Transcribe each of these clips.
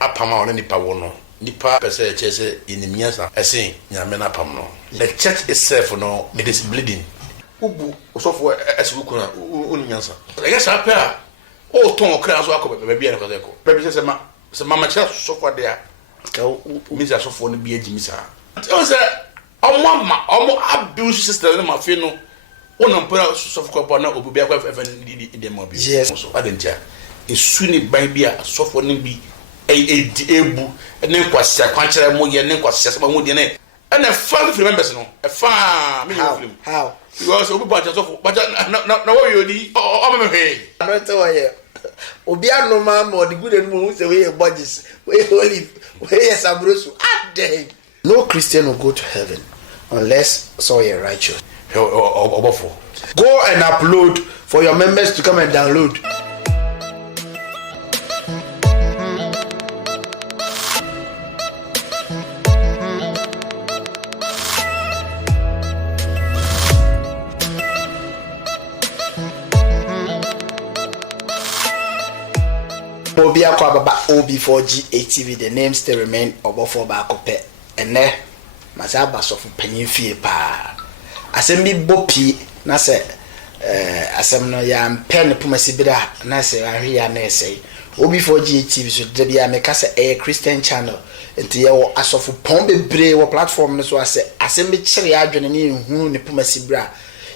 apam a nipa wo no nipa pese chese inimiasa esen nyame na apam no the church itself no it is bleeding ubu osofo esibuku na unyansa ege sa pe a o ton okra so akọ bebe bia ne ko seko bebe se mama cha sofo de a misa sofo no bi agimisa o se omo abuse system na ma fe no wona mpara sofo ko na obu bia kwa even de mo bi so adentia esuni ban bia sofo no bi ebu ne kwasya kwankyere mo ye ne kwasya se mo de ne na fan free members no e fa me film how because obi ba sofo but na wo yodi o me he no to ye obi anoma mo the good and mo say we budgets we olive we sabrosu adey no Christian will go to heaven unless so you're righteous. Go and upload for your members to come and download. Obi Akwababa OB4G8TV, the name still remain Obofo Bakope. And there, Mazaba Sofu Penifie Pa. Assembly Bopi, Nasa, Assembly Yam Pen Pumasibida, Nasa, Aria Nese. OB4G8TV, so Debia Mekasa a Christian channel. And the Asofu Pombe Bre or platform, so I say, Assembly Cherry Adrian and who ne Pumasibra.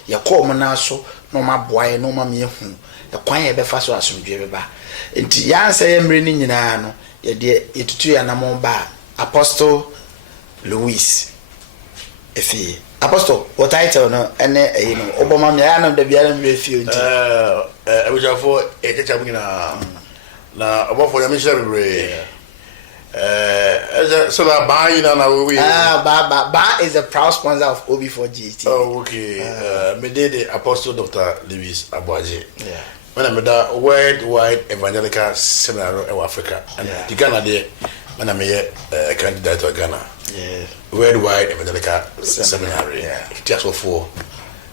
Ya call Monaso, no my boy, no mammy whom. The quiet befaso as from Jeba. Nti ya say emre nyina no ye de etutu ya na momba Apostle Louis efi Apostle what title no ene you know oboma me ya na da bia na me fi nti abujafo etecha mu na obofo ya me share bre so la ba na we ba is a proud sponsor of OB4G8. Oh okay me de Apostle Dr. Louis Aboaje. Yeah. When I'm the worldwide evangelical seminar in Africa, and the Ghana there, when I'm a candidate to Ghana, worldwide evangelical seminary, just for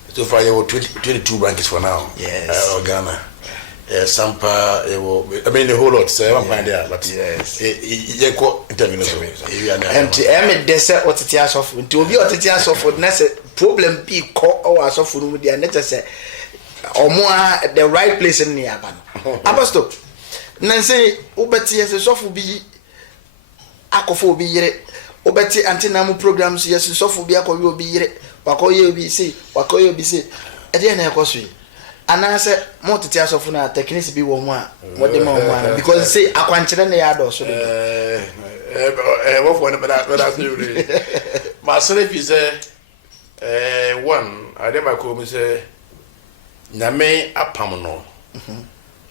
so far there were 22 branches for now. Yes, Ghana, Sampa, I mean the whole lot. So I'm fine there, but yes, you go interview. And to Emmet Desert or Titias of to be or Titias of what necessary problem be called or as of with the necessary. Or more the right place in the Yaban. Apostle Nancy Ubeti as a soft will be Akofo be yet. Ubeti antinamu programs, yes, soft will be Ako be yet. Wakoyo be say, Wakoyo be say. At the end of course, and I said, more to tears of una techniques be one what the more because say I can't tell the yard or so. What one about that? My son is one, I never come say. Nyame apam no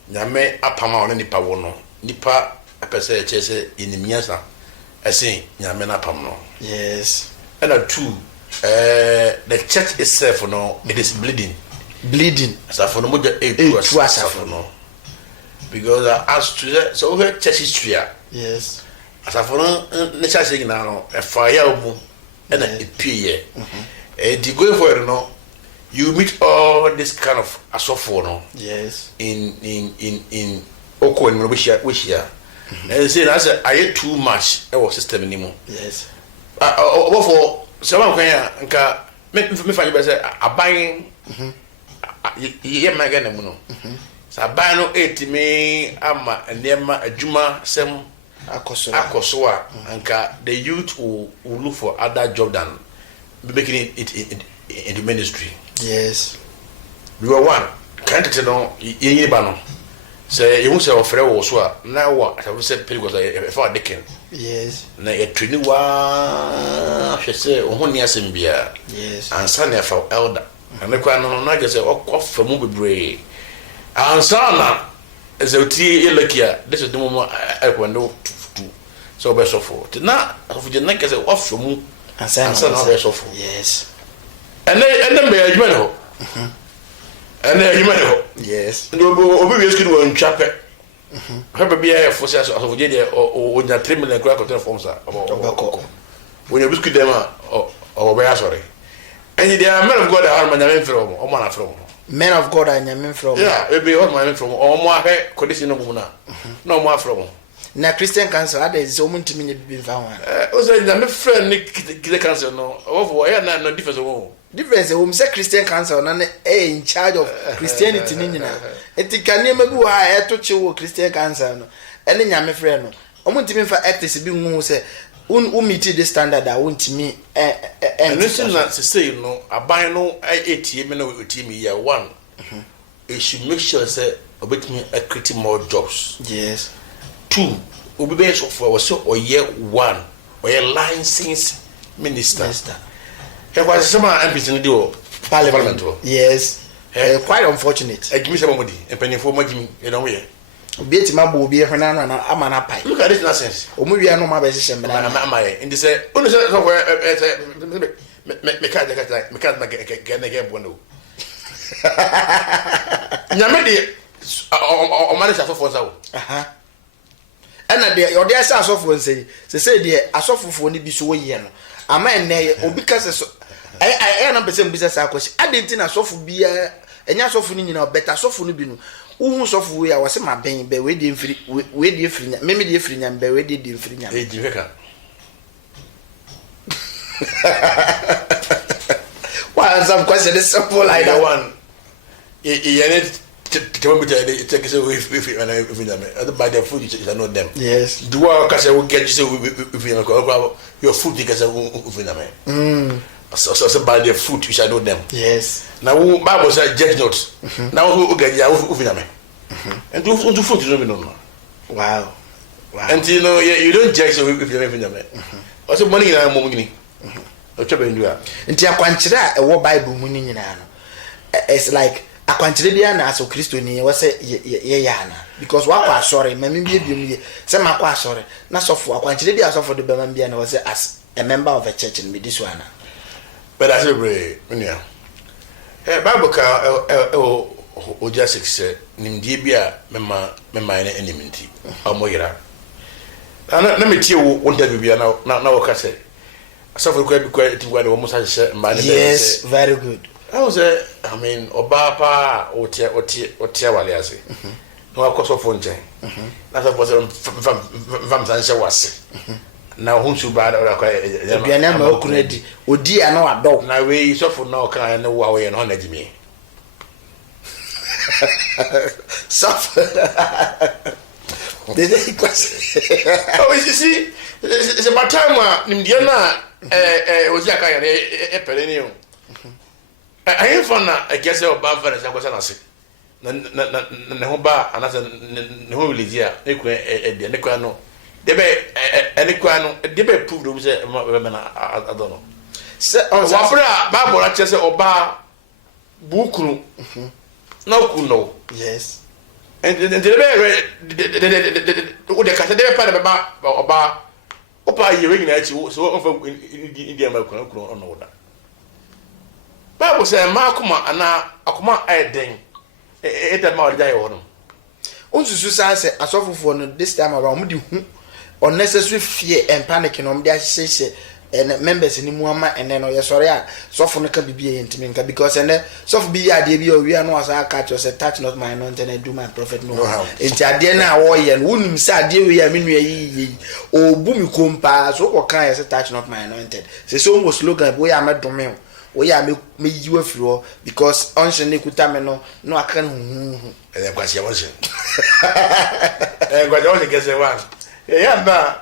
nyame apam a nipa wo no nipa apese chese inimiasa esen nyame na apam no. Yes. And two the church itself no it is bleeding asafo no moja two asafo no because as to so her church history. Yes. Asafo no ne church gina no e fire omu and e pie the going for no you meet all this kind of asofo no. Yes. In Oko and which here. And say that's I too much our system anymore. Yes. For someone can me find you say a buying ye magana muno. So buy no 80 me ama and nema a juma sem akosoa anka the youth will look for other job than making it into ministry. Yes. We were one. Can't you know? You know, say you must have a friend also. Now what? I will say because I found the king. Yes. Na a training wa. She say, "Oh, honey, Asimbia." Yes. And son of our elder. And the crown on I say, "Off from movie brave." And son, as a tea illikia. This is the moment I want to. So best of all. Now, of the neck as a off from move. And son of best of all. Yes. And then be a human. And then human. Yes. And we be skin one chapter. Have be a force of Virginia or the 3 million crack hotel forms about when you biscuit them or where sorry. And there are men of God are my from or man from. Men of God are men from. Yeah, it be all my from or more condition of no more from. na Christian council ada is omuntimi nye bibi mfa ho o say na me friend ni kide council no wo ya na no difference wo difference say Christian council na in charge of Christianity ni nyina etikane ma bi wa eto chewo Christian council no ene nyame friend no omuntimi mfa actors bi nwu say meet the standard that won't me and listen na say no aban no etie me no etie me year 1 it should make sure say obet me create more jobs. Yes. 2 obi be so for so or year 1 or year license minister he was some MPs in the parliament. Yes. Quite unfortunate. Give me some money and penny for money you know where Beti mabo obi ehwena na amana pai. Look at this nonsense. Omuwia no ma be hye mbra. Am I in this only say so me can't get one. Nyame de o manager asofo nsawo. Aha. Ana de o de asa asofo nsei. Se de asofofo ni bi so woyie no. Ama enne obi kase so I na pese mbisa sa akosi. Adenti na asofo bia enya asofo ni nyina beta asofo no bi no. Uhu sofu we a wase maben be we di efiri nya meme di efiri nya be we di efiri nya e jiveka why some question is simple like that one you need to me take say we and if them by their food you know them. Yes, do what cause we get you say if your food you cause if them so by their fruit you shall know them. Yes. Now Bible says judge not. Now who get ya who finame. And do fruit you don't know. Wow. And you know you don't judge if you finame. Also money na mo ngini. O chebe ndu a. Nti akwankyere a wo Bible mu ni nyina no. It's like akwankyere dia na aso Kristo ni we say ye yana because wa kwa sorry mami bie biem ye say makwa sorry na sofo akwankyere dia sofo de be man bia na we say as a member of a church in Midiswana. But I say, Minia, Bible ka Oja 6 Nimdibia, Memma, enmity, or Moira. Let me tell you what there be now, Cassette. I suffer quite to what almost I said, yes, very good. I was I mean, Obapa or Tiawaliasi. No, of course, of Fonte. That's what Vamsansa was. Now who should bad or Bianama Okunedi, Odi and no a dog. Now we suffer no kind of way and honor me. Suffer. Oh, you see, it's about time Indiana was like a perennial. I ain't fun, I guess, of Bamford as I was announcing. Nahoba, another Niholidia, Niquano. Debe any kwano debe prove them say I don't know. Say on Wabra Bible actually say oba bukunu no kuno. Yes. And the kasa debe pa ba oba opa yiri na achi so on fa India ma kuno on no da. Bible say ma akoma ana akoma ayden e da ma odja ye wono. Onsusu sa say asofofo no this time around mu di hu unnecessary fear and panic no dey say and members ni mu ama and no ye sorry a sofo no ka bibie yentimi nka because and sofo bi ade bi o wi no asa catch say touch not my anointing and do my prophet no enti ade na wo ye no wonim say ade we ya menu yi o bu mi kompa so ko kan say touch not my anointed say so mo slogan we ya medome we ya me yiwa firo because onse ne kuta me no aka hu e kwa sia wonse e kwa jo ke se wa ya na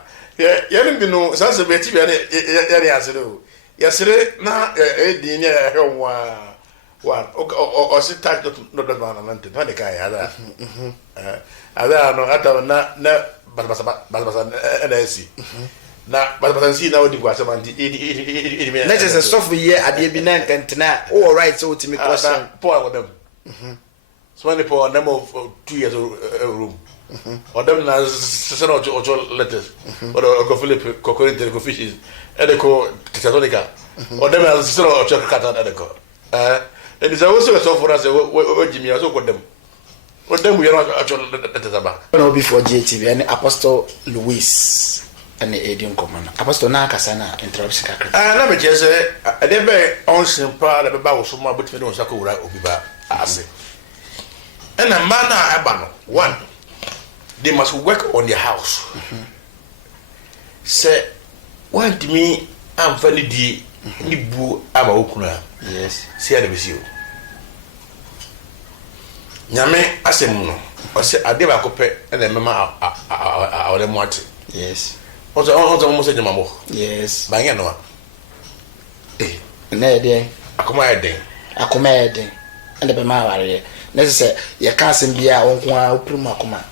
ya ni no sanse be ti be ya ya asiro ya sire na di ni ya hwa o si touch not man anointed no de kai ada ada no ata na balbasa na si na balbasa si na odi kwa samanti let us stop here ade bi na kantena all right so ultimate question pour with them so when for them of 2 years room or them na send out letters or go Philip ko Corinthians ko fishes edeko Thessalonica or them na send out kata edeko it is also so for us we Jimmy so ko them or them we are actually letters about no before GTV and Apostle Louis and the Edion Common Apostle na kasana interruption kakra na me je say dey be on simple the ba wo so ma botime no sakura obi ba ase and a man aba no one they must work on their house. Say, want me, I'm funny, the boo, I'm a yes. See, I never see you. Nyame asemuno o se ade ba kopɛ na mema a dem wate yes o so mo se nyama mo yes ba nya no na ede akoma ede ande be ma ware na se ye ka asem bia wo nko a oprim akoma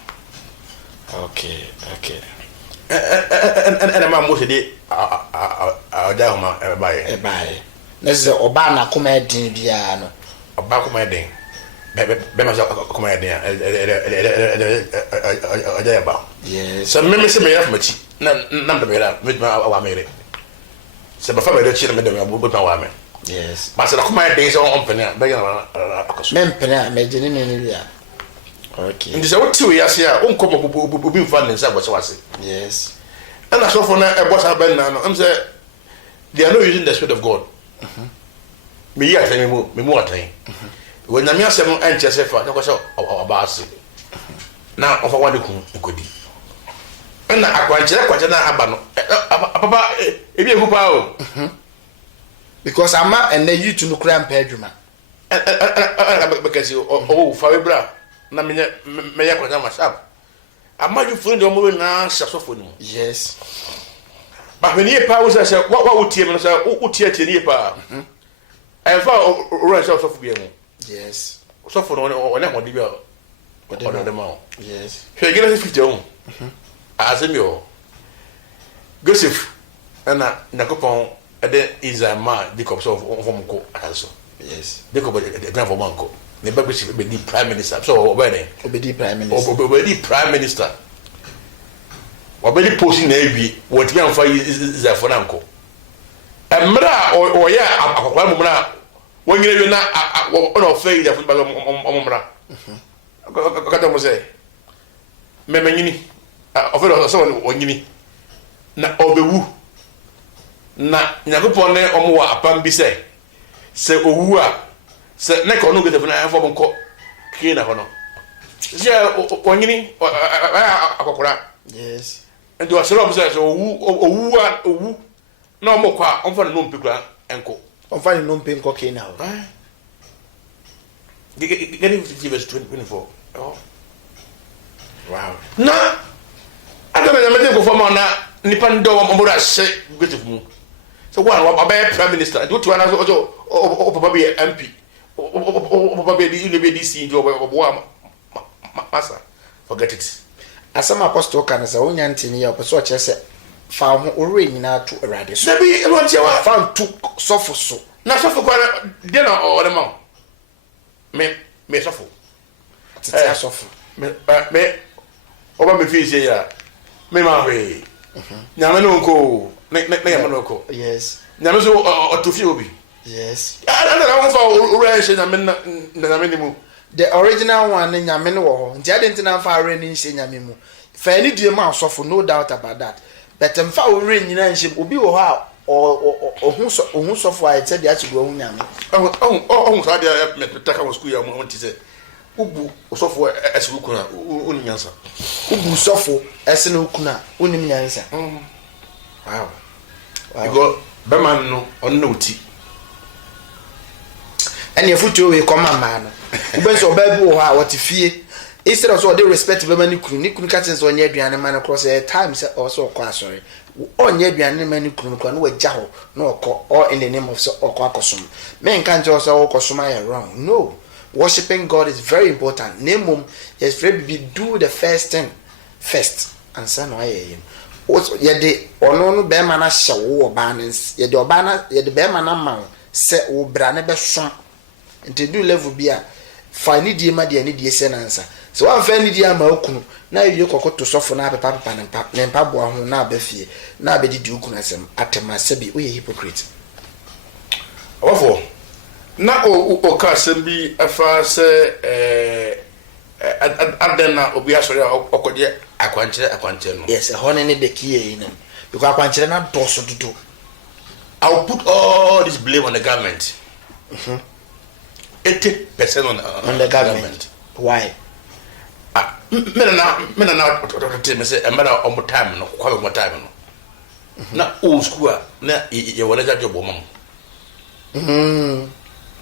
okay and ma mo se de a ja homa e bae na se oba na akoma eden bia no oba akoma eden be ma akoma eden a ba yes so me se me ya fmachi na de me ra me wa mere se ba fa me do chi na me de me bo wa me yes but se akoma eden so on penia be ya na akoso me penia me jeni ni ya okay ndi se wotiwe ya se a onko obi mfa ne nsa bo se wase yes and so for na e boss aben na no am say they are not using the spirit of God me ya say me mo atan when na me asem enche se fa ko so obaase na ofa wade ku nkodi na akwanche na aba no papa ebi egu pa o because ama and you to no kra mpa adwuma because o fa we bra na me ya kwanya ma sharp ama you friend o mo na shasofo ni yes ba when ye pa wo say what wotie me say wotie tie ni pa en fa o ro say sofo bi emu yes sofo no one ho di bi o de ma o yes hwe gele 50 o azemi o Joseph ana nakopon ede izama Jacob so from ko aso yes Jacob de grand for manko ne ba Joseph be di prime minister so obedi prime minister obedi post na ebi what me amfa is for nanko emra o ya akokwa mu na wonyere wi na ono fe ya fu ba omra kata mo say memanyini ofero so wonyini na obewu na nyakopon ne omwa apam bi se owu a se na ko no gete fu na afọ bonko kina hono se wonyini akokora yes ndo asero bi se owu na omokwa omfa no mpekura enko omfa no mpenko kina ho getting 50 verse 24 oh wow na adama na mede ko fama na nipa ndo mo ra se gete fu mu so wa ba prime minister do to na so o papa be MP o papa be di DC do o masa forget it asam apostle kan say onya ntini ya opeso che se fa ho ore nyina to awade so na bi e won tiawa fa to sofo so na sofo kwa de na o de ma me sofo tete sofo me oba me fi se ya me ma hwe nyame no nko na nyame no nko yes nyame so otofi obi yes ana na won fa ore she nyame ni mu the original one nyame no wo ho nti ade ntina fa ore ni nse nyame mu fa ni due ma sofo no doubt about that but mfa ore nyina nse obi wo ho a ohun sofo a ete de achi go ohun nyame ohun sa de me taka wo school ya mo nti se ubu sofo ese ku na uni nyansa ubu sofo ese no ku na uni nyansa wow because be man no on no ti and your future we come man ube so ba bi wo ha what fie instead of so they respect be man ni kunu ka tin so nya aduane man cross time say also okọ asori onye aduane man ni kunu kwa no wagya ho no okọ all in the name of so okọ akosom men kan je so okosom are wrong no worshiping God is very important nemum yes be do the first thing first and say no aye also ye de ono no be man na hye wo oba ne ye de oba na ye de be man na ma se wo bra ne be so nti do level bia fa ni die ma de ni die se nansa so wan fa ni die ama okunu na ye kokoto sofo na papa ne mpa bo ho na aba fie na aba di okunu asem atema se bi o ye hypocrite awofo na o ka asem bi afa se adena obi asori okoje akwanche no yes hone ne de kiye ni because akwanche na doso dudu I'll put all this blame on the government 80% on the government. Why? me na to me say e mara o time no kwa mo time no na old school na ye wala ja job mo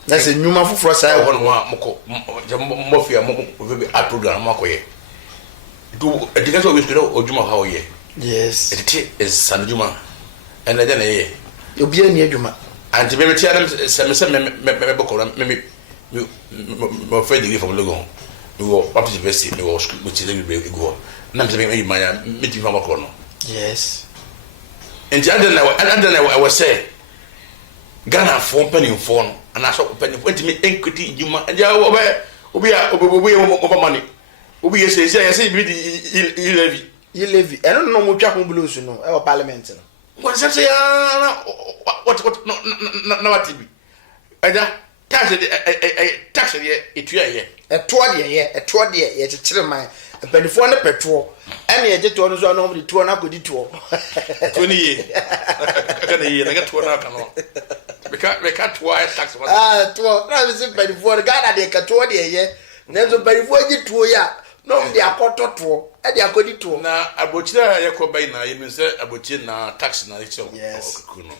na se nyuma foforo sai ho no mo ko mo fia mo be a program mo ko ye do ediga so we school ojuma ha o ye yes it is sanjuma and then ye obi ani adwuma anti me tia dem se me be ko me mo fe degree from Legon we go up to university we go school we tell we go na me me maya me ti fama ko no yes and I was say Ghana for penny for and I saw penny for me equity you ma ja obi money obi say be levy eno no mo twa ho blues no e parliament no what say what no what be aja tax etua ye eto de ye kekere man penifo ne petrol ene ye jeto no so no mo de tuo na kodi tuo to ni ye kana ye na tuo na kana we ka tuo tax tuo na me se penifo Ghana de ka tuo de ye na so penifo ji tuo ya no mo de akoto tuo e de akodi tuo na abochira ye ko bai na ye me se abochira na tax na echo kuno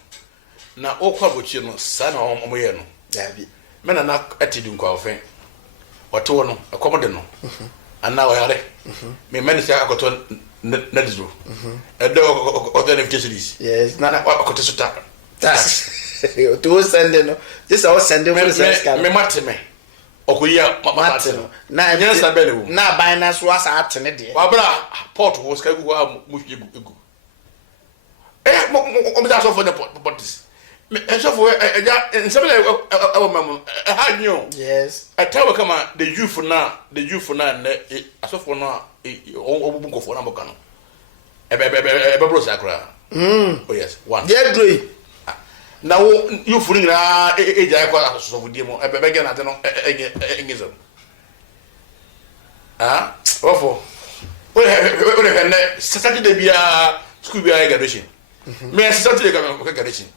na okwa abochira no sa na omo ye no dabi mena na atidi nkwa ofen wato no akomode no ana oyare me menisa akoto na dizo edo oto na series yes na akoto suta tax to send no this all send for the scam me mateme okoya mateme na nyansa belewu na ban na so asa atene de wabra port wo ska gu ha muhwe gu mo da so for the portis ensofo eja nsebele awamam ha nyo yes atawa kama the youth na ne asofo no obubunkofo na boka no ebe bro sakra oh yes one dey do na wo youth ni na eja ko asofo die mo ebe ge na de no engezo ofo we ne Saturday bia school bia graduation me Saturday ka graduation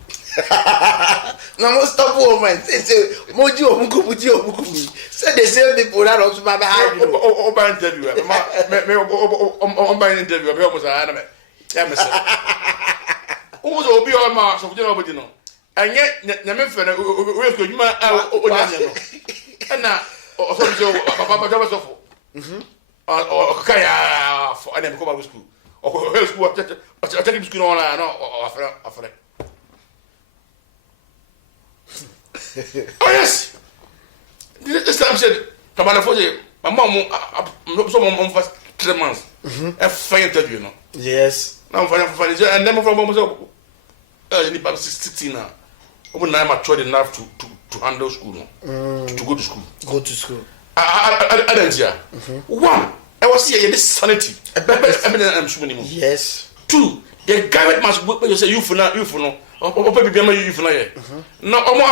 na mo stop woman say moji omukubuji omukumi say the same people that also baba ha you o ba interview me o ba interview me o mo sa na me ya me say o zo obi o ma so fujina obodi no anye nya me fe na o so juma o nya nya no na o so bi papa ja so fo o kaya fo ana me ko ba school o ko school o take school no na no afre oh yes this time said Tamana Foje my mom so mom for 3 months a fine interview no yes now fine and then from mom so ni pa 16 na omo na mature enough to handle school no to go to school I don't hear one I was here this sanity I'm swimming yes two the government must you say you for no opa bibia ma you for no here no omo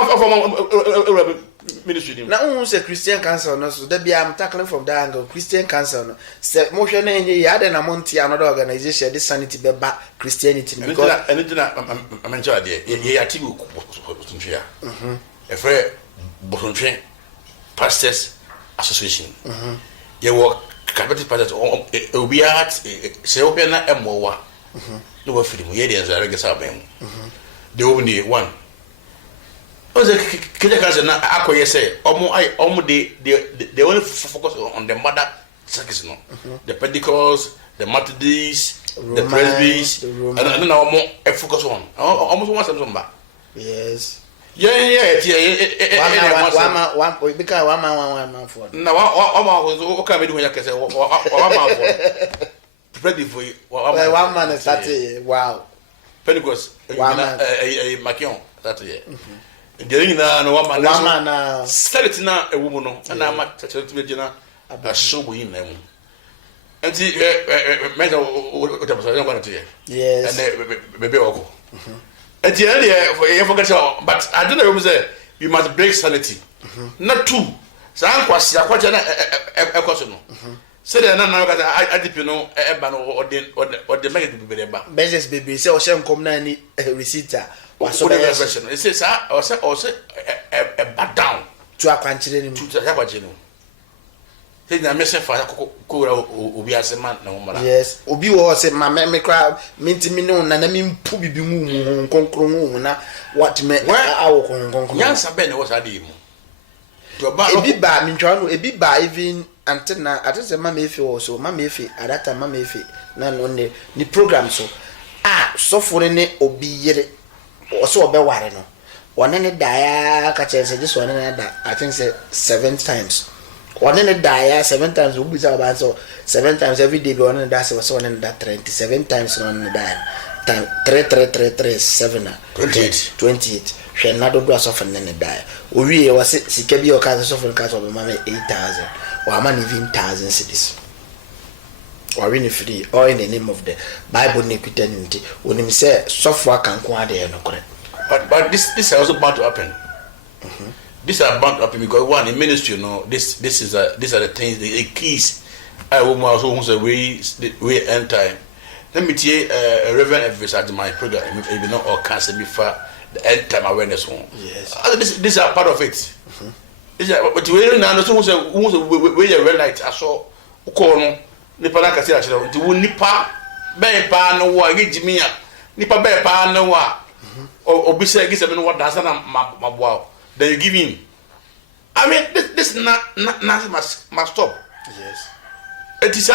ministry na who say Christian Council no so that be I'm tackling from that angle Christian Council no say mo hwe na enye ya de na monti another organization this sanity be ba Christianity because anything I'm enjoy there ye atibi bosontwe e frɛ bosontwe pastors association ye work capital pastors obi at say obi na emowa no wa firi mu ye de nzare gesa ba mu de obi one oze kije kaze na akoye say omo they only focus on the mother sex no the Pentecostals the Methodists the Presbyterians and now omo focus on omo so want something yes yeah one because one man for na o ka me di honya kese one man for ready for one man start wow Pentecost Makion that year the na no one man start na a woman no na ma church to be na a show we na mu anti me o ta so na yes and bebe oko at the end you forget but I don't know say you must break sanity not two so an kwase akwaje na ekoso no say the na ka adipi no e ba no o de make it be ba business baby say o she nkom na ni receipt so the version it says o say e ba down to akwanchire ni to akwanchire ni say na me se fa ko obi asema na wo mara yes obi wo se ma me kra mentimi no na na mimpu bibi mu konkro mu na what me awo konkro yansa be ne wo sa de mu to ba ebi ba mi ntwa no ebi ba even until na atese mama efe wo so mama efe adata mama efe na no ne ni program so so for ne obi yere o so obe ware no one ne da ka chense just one ne da I think say 7 times one ne da 7 times obi say about so 7 times every day be one ne da so one ne da 27 times one ne da time 3 28 hwe na do do asofa ne da o wie wa se sika bi o ka asofa ka so be mama 8000 or man even 1000 cedis or win free or in the name of the Bible nequitanity when him say software can go there no correct but this is also bound to happen. This are bound to happen because one in ministry, you know, these are the things, the keys. I will also who's a way end time. Let me tell you, Reverend Evans at my program, maybe not all cancer before the end time awareness one. Yes. These are part of it. But you know, who's a way a red light. I saw Ukono, Nipa Nakasi, the Nipa, Bepa, no wa, Jimia, Nipa Bepa, no wa. Or be say, what does my wow. Then you give in. I mean, this nothing must stop. Yes. It is the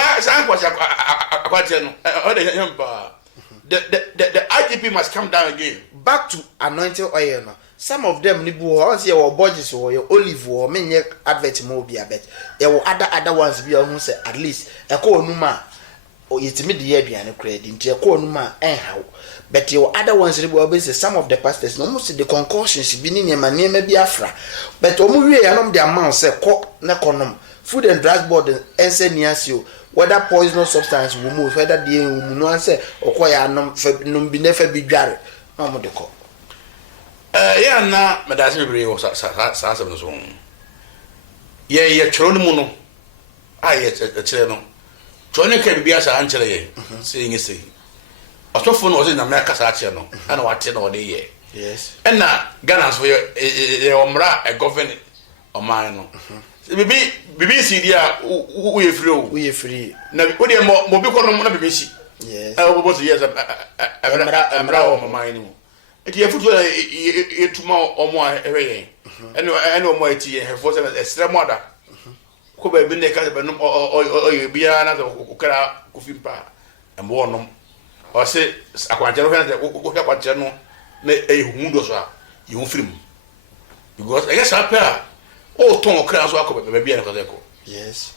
IGP must come down again. Back to anointing oil. No. Some of them nibu once you or budgets or your olive or many advert more be a bet. There were other ones be on say at least a call numa or it's mid year behind a credit into a call numa anyhow. But your other ones will say some of the pastors almost the concussions being in my name maybe afra. But omu anum the amount say cock neconum food and drug board and say near you whether poisonous substance will move whether the no say or quite num be never be jarred. No more the call. Yeah, na madasi be was sa no so. Yeah, chronomuno. Yes, a channel. Johnny can be as an answer, saying you say. A sophomore was in America, no, and what 10 or day. Yes. And now, Ghana's for your umbrella, a government or mine. BBC, dear, we free. Now, what are more BBC? Yes. I was years of a mine. It is a tomorrow or more every and no more tea and for a stray mother. Could have been the kind or be another Kufimpa and warn or say, I want to what general a hundosa, you film. Because I guess I pair all tongue crowds walk maybe a Codeco. Yes.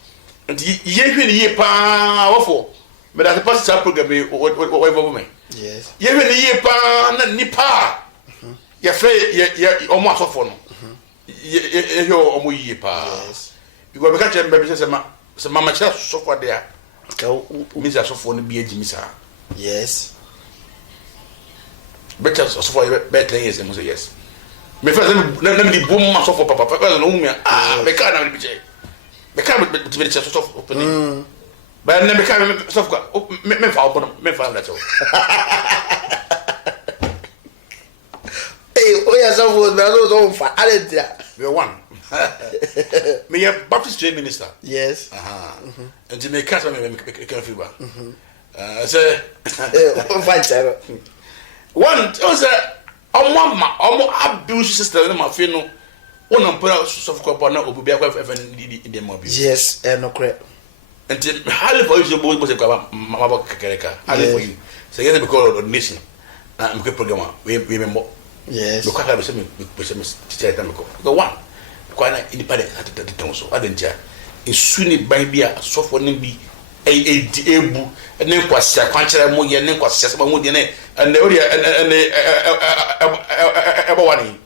And ye powerful, but as a pastor program, what me. Yes. Ye pa nipa. Ye free almost of one. Ye omu ye pa. Yes. Because we can't remember some mama church so far there. Means so for the be Jimisa. Yes. Better so for better years and say yes. Me first let me boom so for papa no me me can't be say. Me can't be church so opening. But then me can't so for me fall that. Hey, oh yeah, so was those on for we one. Me a Baptist trade minister. Yes. And to make cat me can feel say one was abuse system in my funeral. One on put soft copper now will be in the mobile. Yes, no correct. And highly for you, boy, was a Mama Kereka. Highly for you. So, yes, because of the nation. I'm a good programmer. We remember. Yes. Look at how we say, the one quite independent at the council. I didn't tell. It's soon by be a soft one be a boo, and then was a quantity more than then was just one and the area and one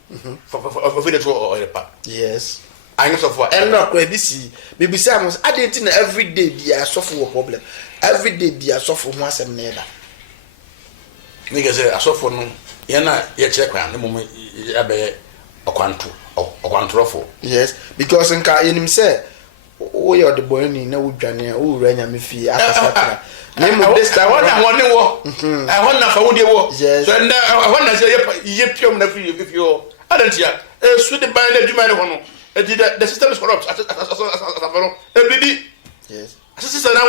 for village or a park. Yes. I know for and not crazy see. Maybe Samus, I didn't know every day be a software problem. Every day be a software once and never. Niggas say a software no. Yana ye check one the moment abe okwantrofo. Yes, because nka yenim say o ye the boy ni na wudwane o wura me fie akasatra. Na mo this time one wo. I want na fa wo de wo. Yes. So na I want na say ye piom na fie if you adantia. E su de ban na djuma ne ho no. The system is corrupt. Yes. Sister, now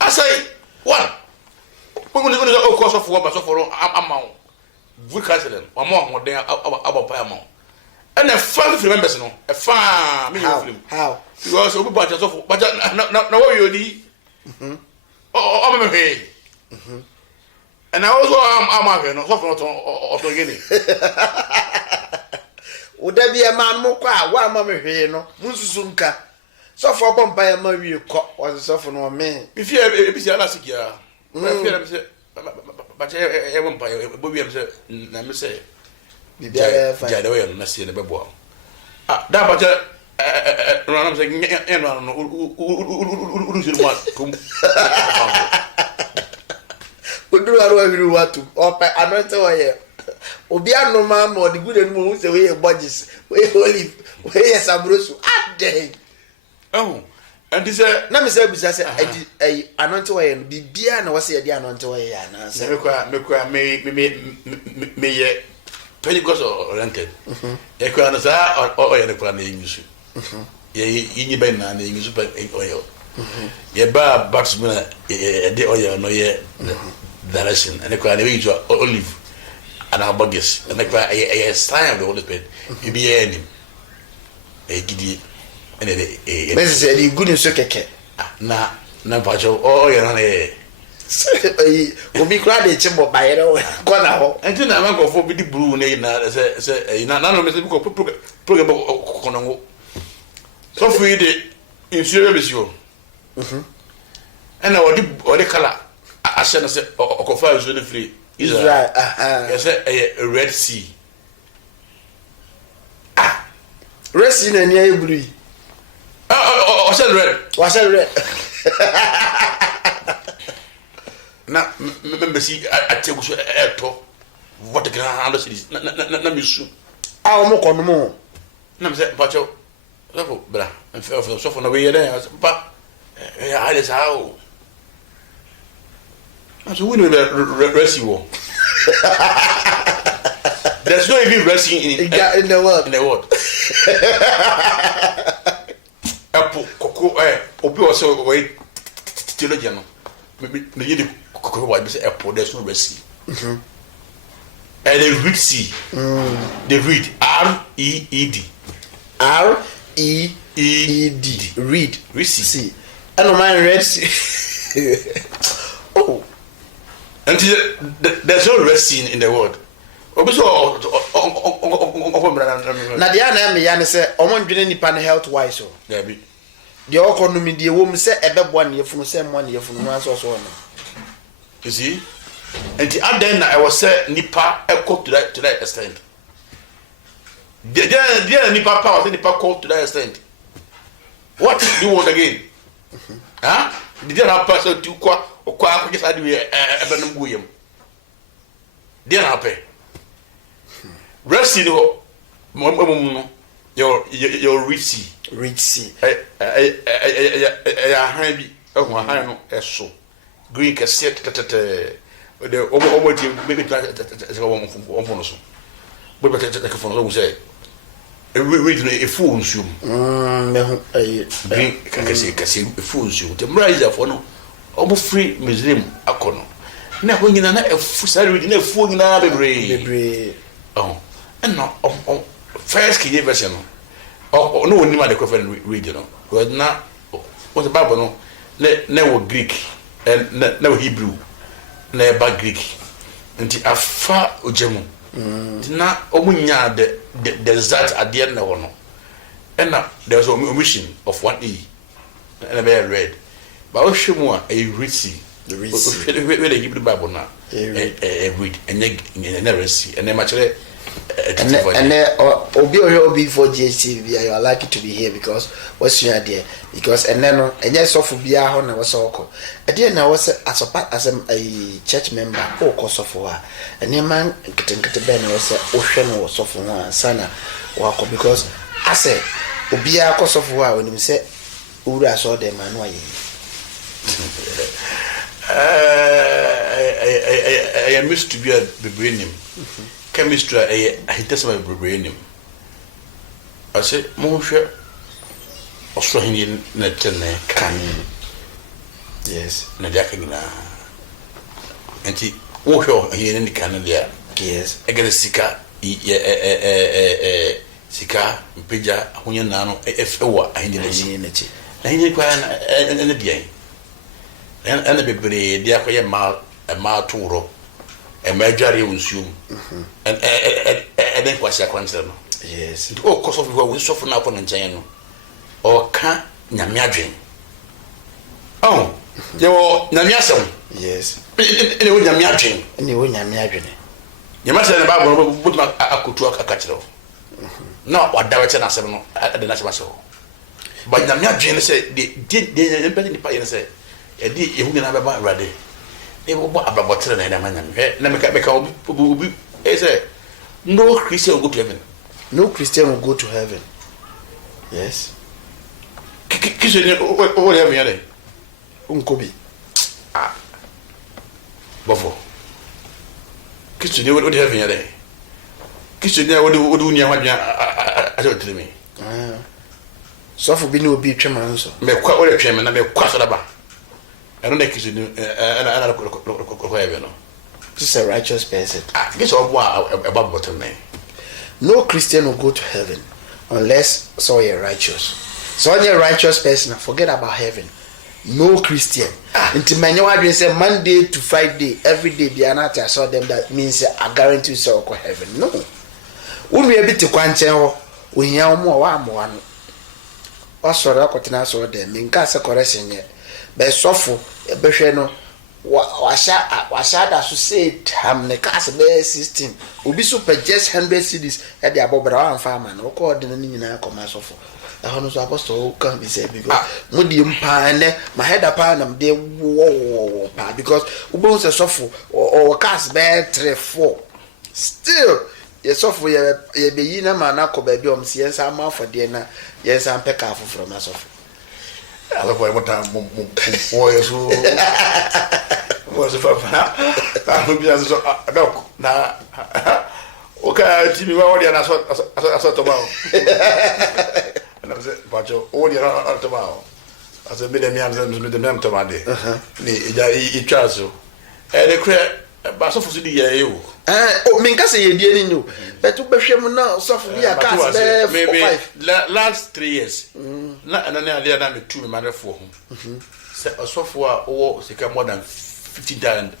I say, one. We're going to go to course of work, so for amount. We cancel them. One more day about pay amount. And a family members, no, a family. How? Because we bought yourself, but no, you need. Oh, I'm here. And I also am here, no, so getting. Would there be a man more quiet? Why, mamma, here, no, Musunka. So for bump by a movie cop was a soften on me. If you have a busy elastic, yeah. But I won't buy a booby, let me say. Jadaway and Messi in the Bebo. That but I'm saying, we do not know what to offer. I'm not aware. Obia no man or the good and moves away budgets. We olive, where some bruise. Ah, day. Oh, and this let me say, because I anoint away and be beer and was the anoint away. And I said, may Pentecost oriented. A crown is or a crown in English. Ye been an English oil. Ye bar batsman a oil no ye direction and a crown of olive and our buggies and a sign of the Holy Spirit. You be any a giddy. Mrs. Eddie, good in Sokeke. Na Pacho, oh, you're on a. Will be glad it's about by it. Go and then I'm going for the blue name. Say, none of Mr. Program. So for you, in service, you. And or the color. I shall say, or confide with the free. Israel. Yes, a Red Sea. Red Sea and near blue. What's that red? What's that red? Now, remember, see, I tell you, what the grand cities, not me soon. I'll mock on more. No, Pacho, blah, and fell for the sofa on the way there. But I just how. That's a winner rescue. There's no even rescue in the world. In the world. Apple, cocoa, Obi was so away till the general. Maybe the cocoa white say apple, there's no rescue. And they read C. They read R-E-E-D. R-E-E-D. Read. Read C. I don't mind Red Sea. Oh. And there's no rescue in the world. Obi so na dia na me ya ne se omondwene nipa ne health wise so there be the economy die wo mu se ebebo ne yefunu se mo ne yefunu no aso so no you see and the other I was say nipa equal to that extent the nipa power nipa call to that extent what do you want again huh did there happen so to kwa just ade we ebenum guyem there happen rest in your rich sea. Rich sea. Handy, no, so green cassette, the almost maybe but from say, reading a fool's you. Green cassette, a fool's you. The riser for no almost free museum, a corner. Now, when you're not a salary in a fool in a oh. And no, first key version. Oh, no one knew what the coffin read, you know. Was not was a Bible, no Greek and no Hebrew, no bad Greek. And the afar Ujemu. Not Omunya the desert at the end of one. And now there was a omission of 1E. And I very read. But Oshimua, a Ritzy. The Ritzy. Where they give the Bible now. A read and never see. And then actually. And obi for GHTV, you are lucky to be here because what's your idea? Because and then yes, so for beer on was so. At the end, I was as a church member, or course of war, and your man getting Ben was ocean or so for one sana walk because I said, Obia course of war when you say, Ura saw them and why. I am used to be a brain. Chemistry, I hit my brain. I say mo hwe Australian na tene Can yes. na dia ka nyina enti wo hwe here ni kan dia Yes. egere sika sika mpija hunye nano efewa ahindi na chi na hindi kwa na dia ana bebre dia kwa ye ma turo e ma dware unsuum en kwa sia kwanse no yes o koso fi wo sofu na pon nchen no o ka nyame adwen oh yo nyame asem yes ene wo nyame adwen ni wo nyame adwene nyame asem na ba bo butuma akotu akakire no wadawe na asem no ade na asem aso ba nyame adwen se de mpɛ ni pa yene se e di ehu na ba ba rade e bo ababotere na na nyame na meka obi e say no Christian will go to heaven. No Christian will go to heaven. Yes. Christian o heaven yale. Unkobi. Ah. Bofo. Christian o heaven yale. Christian o do nya wadwa aso tremi. Ah. So for bi no obi twema nso. Me kwa o le twema na me kwa so da ba. Eno na Christian ana ko heaven no. This is a righteous person. Ah, this all about bottom man. No Christian will go to heaven unless so you're righteous. So when you're a righteous person, forget about heaven. No Christian. Until my new say Monday to Friday, every day be anata. I saw them that means I guarantee you so go heaven. No. When we a bit to quanchen we hear more one. Also, I got to answer them. In case of correction yet. But so for a besheno. Washa da so say ham ne cast be 16 obi super just 100 cedis e dey abobra wan farmer no ko de na nyina koma so for e hono so apostle can be say because mudi mpa ne my head up am dey wo pa because ubon se so for or cast be 3-4 still ye so for ye be yi na ma na ko ba bi om se yensa ma for de na yensa peka from aso I love what time boy so was a papa. I hope you are so dog. Na okay, Timmy, what are you? I saw tomorrow. And I said, Pacho, all you are tomorrow. I said, Billy, I'm the name tomorrow. He tries to. And the crap, but so for the year. Oh, Minkasa, you didn't know. But to be sure now, so for me, I can't say maybe last 3 years. Not an idea that me 2 man for him. So for or second more than 15,000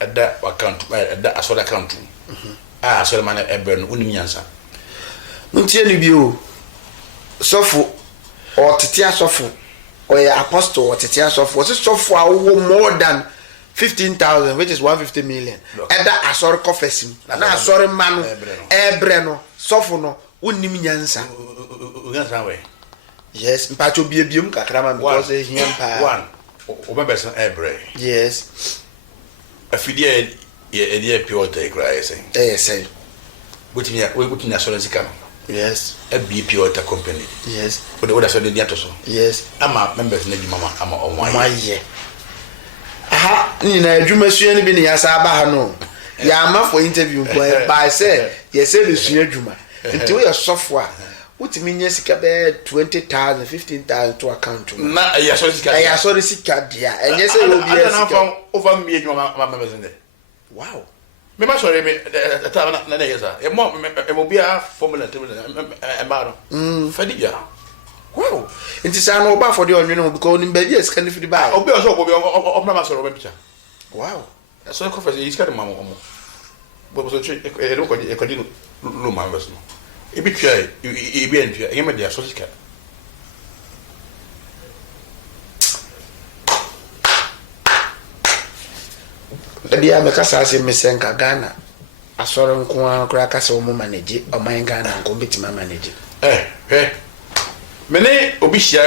at that account, at that assault account. Ah, so man a burn unimiansa. Nuntia you so for or Titia Sofu or apostle or Titia Sofu was so for more than 15,000, which is 150 million. And that I saw confessing. And I saw a man, Ebreno, Sofono, Uniminyansa. Yes, Pacho Bium Kakrama because he one. Obebeson Ebre. Yes. A few year pure take, right? Saying, say, which me, we put in a solicitor. Yes. A B pure company. Yes. But the other side of the Atoso. Yes. I'm a member of Nady Mama. I'm on my year. Aha, ni na adwuma sua ni bi ni yasa aba ha no. Ya ama for interview by say, yes say the sua adwuma. Nti we sofo a, utimi nya sika be 20,000, 15,000 to account. Na ya so sika. Ya so sika dia. Enye say you be sika. Over me adwuma ma members in there. Wow. Me ma sorry me ta na na yesa. E mo bia formula e ma no. Fadiga. Wow. It is an over for the onion because in baby is can if the buy. Obi also obi na so Robert picture. Wow. So the coffee is kind of mama. But so e do ko di no man verse no. E bi twa e bi entwa. E me dia so sika. Dia me kasa se me senka Ghana. Asoro nko an kura kasa o mo manage o man Ghana nko betima manage. Many obisia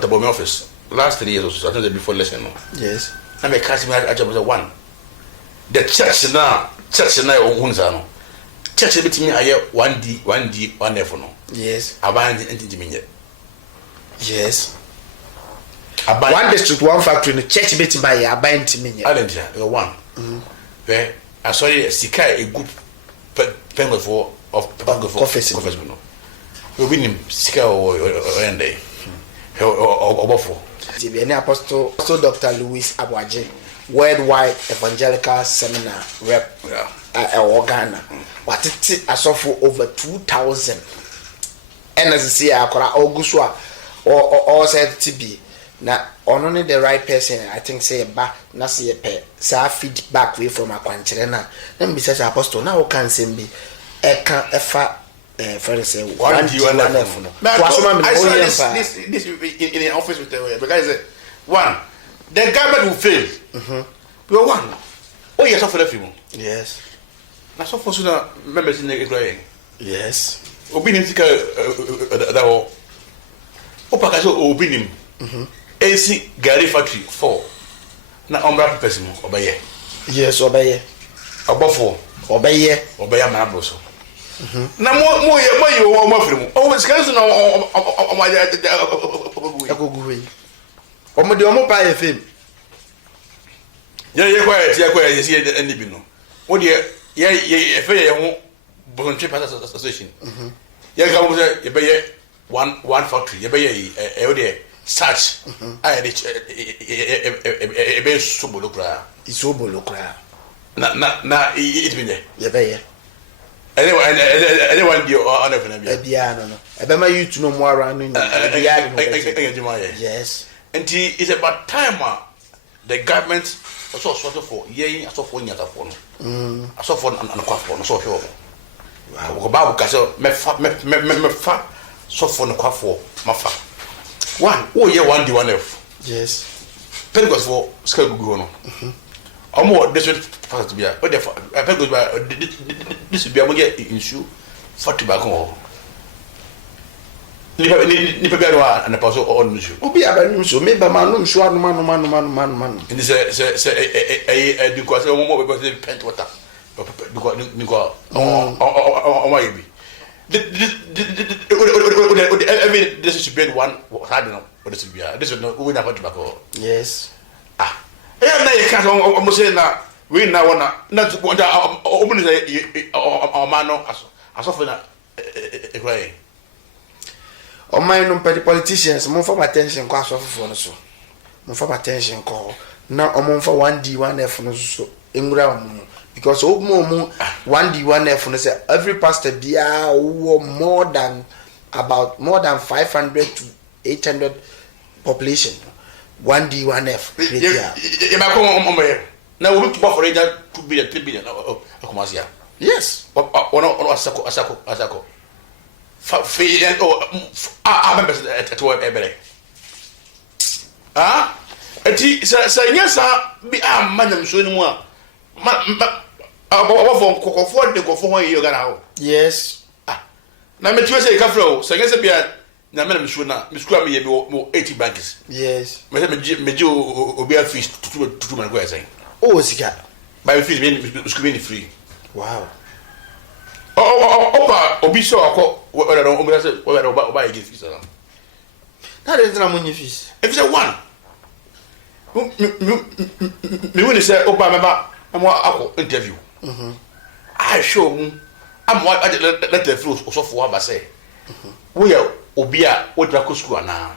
the Bomb office last 3 years or so, I think before lesson. Yes. I mean, Casimir was one. The church now, Unzano. Church between me, I hear 1 F. Yes. Abandoned into me. Yes. One district, one factory, in the church betting by a bind to me. I didn't hear one. Where I saw a Sika a good penal for of Papago for no. We win him sika or day. Obofo. The Apostle Dr. Louis Abwaje, Worldwide Evangelical Seminar Rep Ghana. What it asofo over 2,000. And as I say, Akora Augustua or said to be. Now, only the right person, I think, say, ba, na see a pay, say, feedback way from a quantrena. Then, besides Apostle, now can send me a friend say, one you and I saw this in the office with the because one, the government will fail. We are one. Oh, yes, for the film. Yes. That's all for members in the growing. Yes. Opinion that all. Opakaso opinion. AC Gary Factory 4. Na ombra person obeye. Yes, obeye. Obofo obeye. Obeye manaboso. Na mo you mo fremu. O scan na o ma agoguwe. O mo de o mo pa FM. Ye quiet, ye see any bi no. O de ye efe ye ho voluntary part association. Ye ga mo say ye be ye one factory. Ye be ye o de search. I reach a be subolo kra. Isobolo kra. Na it be there. Ye be ye. Anyone do on a piano. A bema you to know more around in yes. And it's about time the government also sort for yea, I saw for yata phone. I saw for an aquaphone, so sure. Babu Castle, me fa, so for the quaffo, mafa. One, oh, yeah, 1D1F. Yes. Pentecost for Skaguno. Or more, this would pass to be a this would be able to get issue for tobacco. Nipagua and a puzzle on Monsieur. Obi Abanuso, maybe Manum, Swan, man. And this a because more because they paint water. Because oh, maybe. This should be one. I don't know what this would be. This would not win about tobacco. Yes. Ah. Yeah, you can't almost say that we now want not want to open our man as often a crying. On my non petty politicians, more for attention, class of so. More for attention call. Now, among for 1D1F so in ground. Because old more 1D1F say every pastor be more than 500 to 800 population. 1D1F. Now we look for it 2 billion, 3 billion. Yes. Asako. Members at work every. Ah, say yes, be madam showing more. For the go for 1 year. Yes. Ah, now me say Cafro, so yes, be a Madam Shuna, Miss Crammy, 80 bankers. Yes. Madam Mejo will be a fish to my way. Oh, Sika. By fish being free. Wow. Oh, Obiso, what I don't buy a gift. That is not money fish. If it's a one, me when you say, oh, I'm what interview. I show I'm what I let the fruit also for what I say. We are Obia, what Draco school now.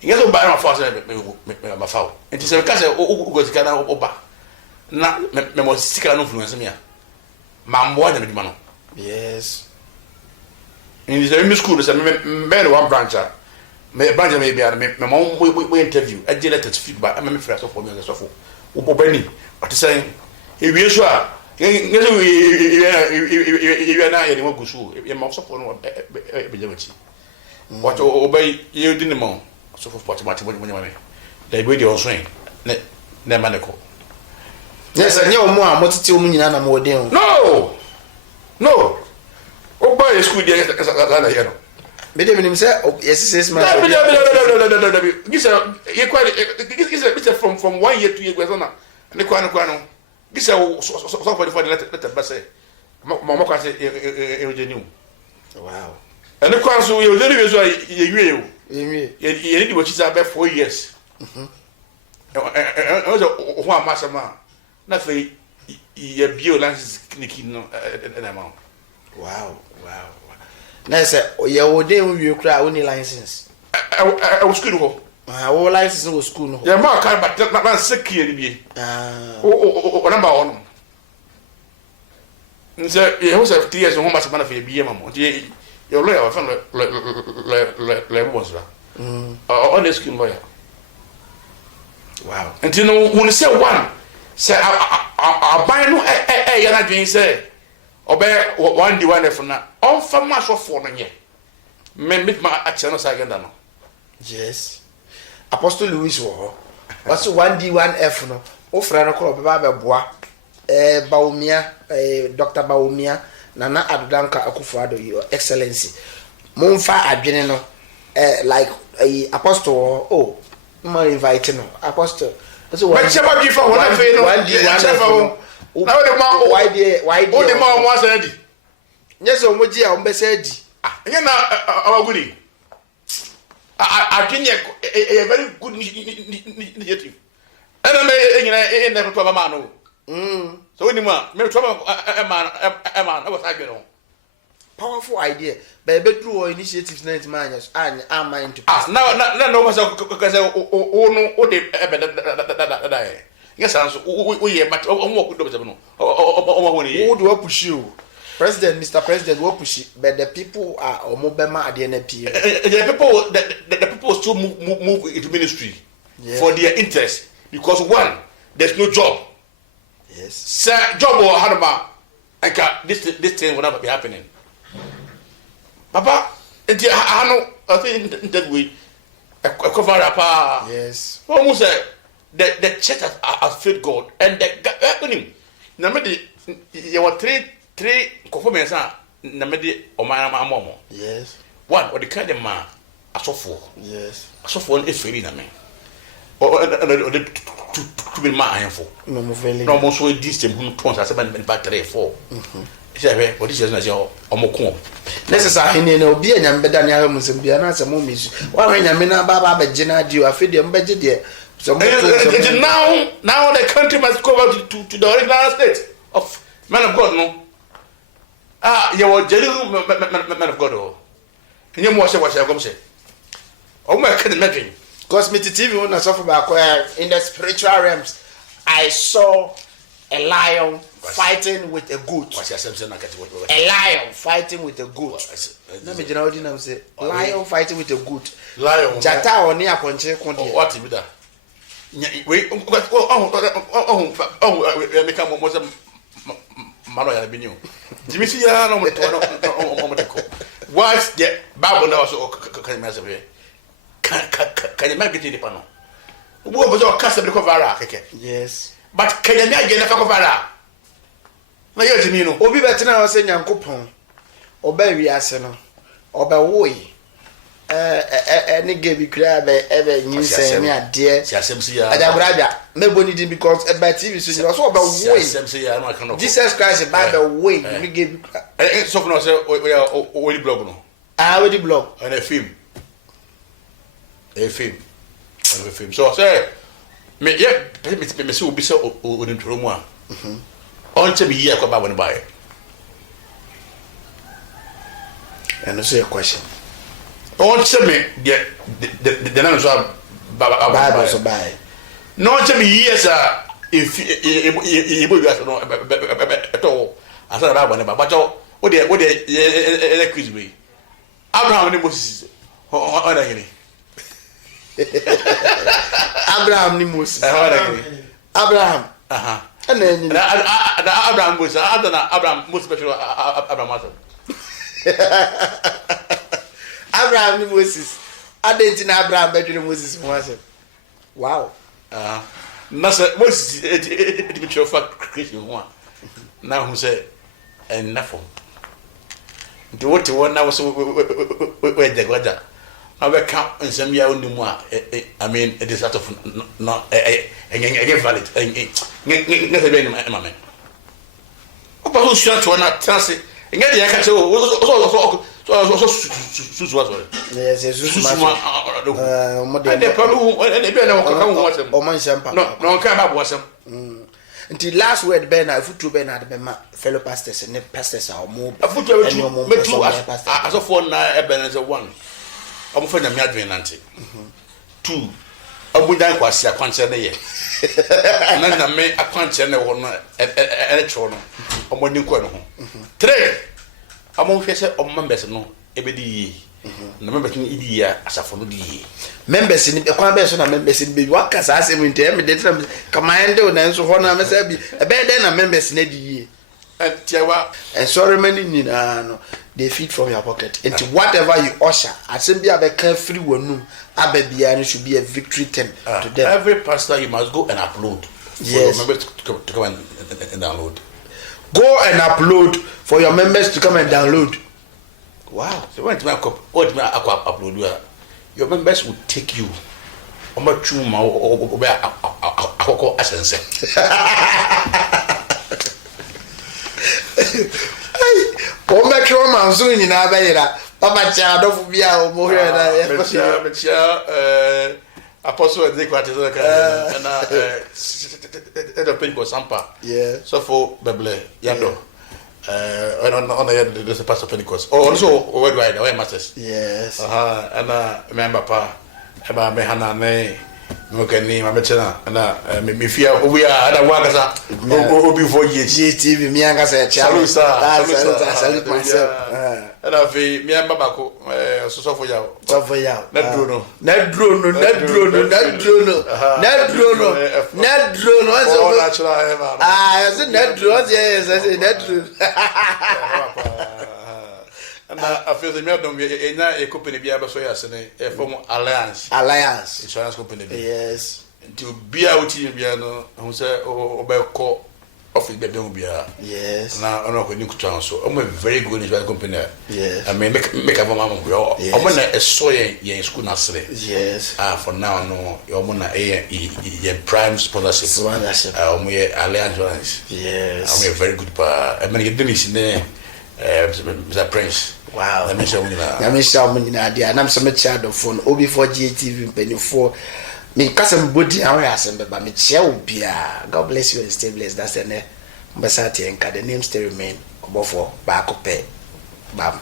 You get to buy my father, my foul. And it's a castle who goes to Oba. Not me sick and influence me. My more than the man. Yes. In the school, there's a man one branch. My branch may be my mom we interview. I did let it feedback. I'm a friend of me and so forth. Ubeni, what is saying? If you sure, you are not anyone good. You must support what what obey you didn't know. So for what when you they wait your swing. Nemanico. Yes, I know more. What's it mean? I'm more down. No. Obey school there. Madam himself, yes, yes, my. From 1 year to 2 years. And the Quano. This is somebody for the letter, but say, Mamma say, wow. And the council will live you need what is about 4 years. One master man, nothing, your biolance is sneaking an amount. Wow. Na say ye wo den wie kura wo ni license. I was school ho. Wo license wo school no. Yeah, ma ka but na sekie ni bi. O number 1. Nse ye ho say 3 years ho ma se bana fe bi mamo. Ye lawyer wa fa le boss la. On school lawyer. Wow. Until no when say one say aban no ya na dwen say obe one di one f na on fa ma so for no nye me ma a channel sa agenda no. Yes. Apostle Louis wo. Was 1D1F no. O fra no ko ba boa. Baumia Dr. Baumia Nana Adudanka Akufo-Addo, Your Excellency. Monfa adwene no like Apostle ma invite no Apostle. So what about you for one fe no? Now the man why the o the man was ready. Yes, o moji a o mbese adi. Nya na awagudi. Adwene a very good initiative. And me nyina in the to mama no. So when ma me to man I was agbe powerful idea. But bedroom initiatives na man yes am mind to now no was because o de ebe yes answer we but o mo ku do be no o mo ni who do push you president Mr. President what push but the people are omobema ade na pie the people still move into ministry for their interest because one there's no job. Yes sir job or hanama and this thing will never be happening. Papa, I think that we cover up. Yes. Almost the church has failed God and the happening. Namedi, there were three conformance. Namedi, Omama. Yes. One, or the kind of man, a software. Yes. A software is failing, I mean. Or to be my info. No more failing. No more so distant who tones as a man back 3 4. What is your omoko? Necessary in obi and better than Yamus be an answer movies. Why when Yamina Baba Begina do a feed them budget there? So now the country must go back to the original state of man of God. No, you were genuine man of God. And you must say what I come say. Oh, my God, imagine. Cosmetic TV when I suffer back in the spiritual realms, I saw a lion fighting with a goat. A lion fighting with a goat. Let me know say lion fighting with a goat. Lion. Jata or near Ponche Condi. What is that? Wait, become most Manoya Binu. Dimitri, what's the Bible also can you make it in the panel? What was your custom cover? Yes. But can you make it cover? Na ye timi no obi betina o se nyankopon oba wiase no oba woyi ne gebi kura be ebe nyinse ne ade siasem si ya adabraja meboni din because eba tv so you so oba woyi siasem si ya no kan no Jesus Christ ba be woyi ne gebi so no say o di blog no we di blog and a film so say me ye me se obi se o ni toro mu a on to be here about when buy. And I a question. On to me the name of Bible so buy. No to be here, sir. If you guys know at all, I said about when but what they quiz me. Abraham ni Moses. Abraham ni Moses. Abraham. And then Abraham was Abraham most special Abraham. Abraham Moses. I didn't Abraham better Moses was. Wow. Nasa Moses it be for Christian one. Now who say and nothing. Do what you want now so where the weather. I will count in some year only more. I mean, it is out of not again valid. Opa who shot to not trans it. And get the I can say, yes, no, Until last word Ben I foot to Ben at my fellow pastors and pastors are more afoto metu asofo na Ebenezer 1 omo na me adwen nante 2 omudan kwase akwanche ne ye na me akwanche ne wo no ene cho no omo ni nko no ho 3 omo hwe se omo members no ebedi yi na members ni idi ya asafo no di members ni ekwan be so na members ni be waka sa asem nte me de tram kamande o na nso ho na me sa bi ebe de na members na di yi tiawa and sorry many no they feed from your pocket into whatever you usher asem bi abeka free wonum ababia no should be a victory thing to them. Every pastor you must go and upload yes. for your members to come and download. Go and upload for your members to come and download. Wow. So when you upload, your members will take you. Papa cha do fu bia o mo hwe na apostle and they quarters and the people sampa so for bible yado on the pastor Pentecost also worldwide the masters yes and remember pa eba me hana ne no kani ma mechena na me fia we are ada waka sa obi for GTV mi anga sa cha salute myself and afi mi amba bako so for ya na drone all natural I said net drone yes I said net drone and I feel the madam a company be able so yes a form alliance insurance company yes to be out in Biano who say obeko office be don bia yes na ono ko ni kutan so I'm a very good insurance company yes I mean make a mama bro I'm na a so yen school na sere yes for now no I'm na a prime sponsorship I'm a alliance yes I'm a very good I mean you didn't ne Mr. Prince. Wow. Let me show you now. Let me show you now. And I'm some child of phone. OB4 GTV penny for me. Custom body. I will but me share bia. God bless you and stay blessed. That's the name. Mbasati enka. The name still remain. Obofo back up. Bam.